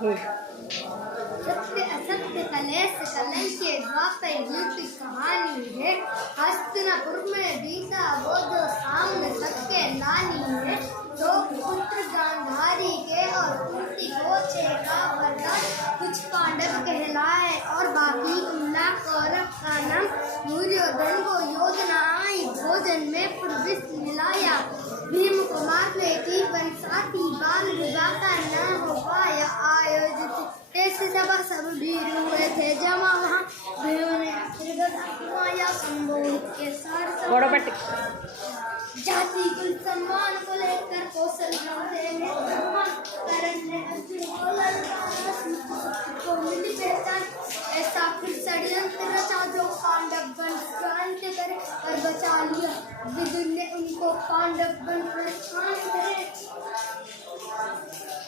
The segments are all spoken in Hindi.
सत्य असत्य कलेश कलह के द्वापर युग की कहानी है। हस्तिनापुर में बीता वो जो सामने सबके लानी है। दो पुत्र गांधारी के और कुंती को का वरदान कुछ पांडव कहलाए और बाकी 19 कौरव का नाम दुर्योधन को योजना आई भोजन में प्रवेश मिलाया। भीम को मारने की वनसाती बाल विवाह का न हो पाया आयोजित ऐसे सभा सब वीर हुए थे जमा वहाँ भीम ने माया संबोधित के सार जाति कुल सम्मान को लेकर कौशल को मिली पहचान ऐसा फिर षड्यंत्र रचा जो पांडव वंश का अंत करे और बचा लिया। विदुर ने उनको पांडव वंश परेशान करे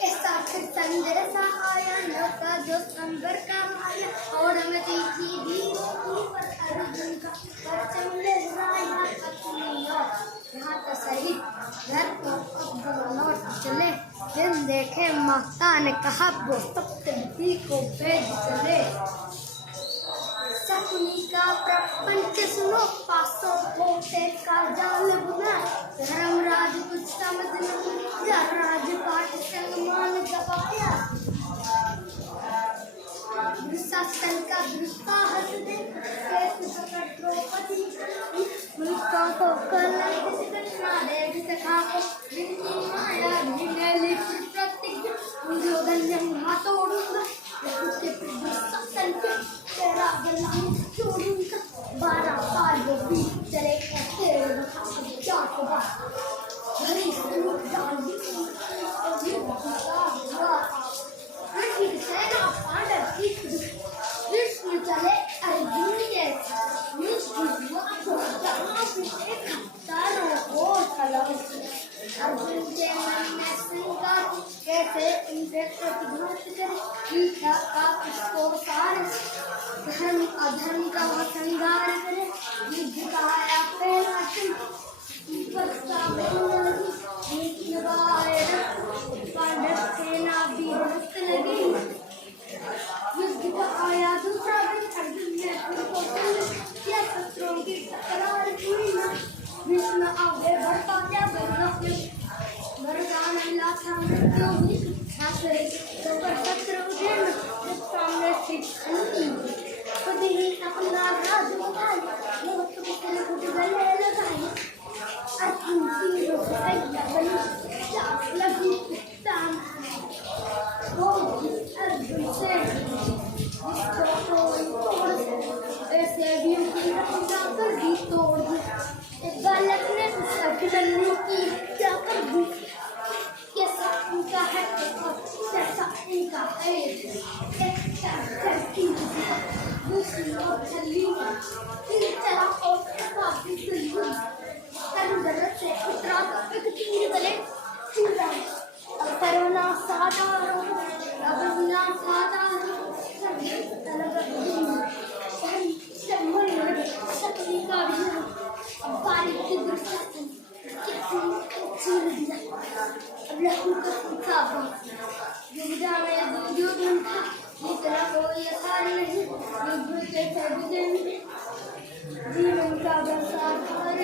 ऐसा फिर संदेशा आया लौटा जो संबर का आया और मती थी भी पर अर्जुन का परचम लहराया पत्नियों यहाँ तो सही घर को अब लौट चले। दिन देखे माता ने कहा वो सप्तमी को भेज चले। सपनी का प्रपंच सुनो पासों होते का जाल बुना धर्मराज कुछ समझ नहीं राजपाट सम्मान दबाया। दुशासन का दुस्साहस दे द्रौपदी मुल्का को कलंकित करना देवी सखा को विनती माया भिंगली प्रतिज्ञा दुर्योधन जब हाथ तोड़ूंगा उसके दुशासन के तेरा गला तोड़ूंगा 12 साल वो बीत चले तेरे जात भरी सुख डाल दी सेना पांडव की कृष्ण चले अर्जुन के अर्जुन के मन में शंका कैसे इनसे प्रतिघात करे का इसको सार धर्म अधर्म का संहार करे युद्ध का पहला पांडव सेना भी ध्वस्त लगी। युद्ध का आया दूसरा दिन अर्जुन ने किया शत्रुओं की टकरार हुई ना भीष्म आगे बढ़ता क्या वरदान मिला था मृत्यु हुई तो पर शत्रुघ्न जब सामने से खंडी खुद ही अपना राज उठाई वो तो गले लगाई अर्जुन की रोकैया बनी चाप लगी तान वो अर्जुन से जिसको कोई तोड़ ऐसे भी उनकी रक्षा कर दी तोड़ दी। एक बालक ने उसका खिलने की क्या कर दी कैसा उनका है कैसा इनका है एक करती दूसरी ओर चली फिर चला और काफी सुंदर तरंगत से उतरा एक तीर बले छूटा करोना साधारण अभिना साधारण शक्ति का बारीक की दुर्शासन छीन दिया। अब लखनऊ का पूछा युद्ध में दुर्योधन था इतना कोई आसान नहीं युद्ध के विजय मिले जीवन का बंसाधार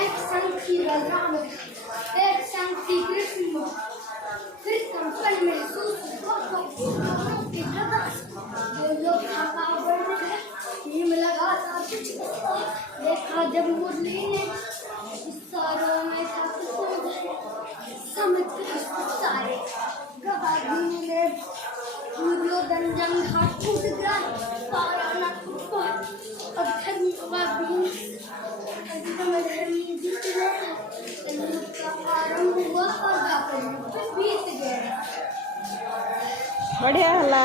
एक संग श्री बलराम एक संग श्री कृष्ण फिर कंपन में लोग टीम लगा था देखा जब मुरली ने सारों में समझ सारे गवाही मिले दुर्योधन जंग हाथ टूट गया पारा न अब धर्म का धर्मी जीत गया का आरंभ हुआ और बीत गया। बढ़िया हला।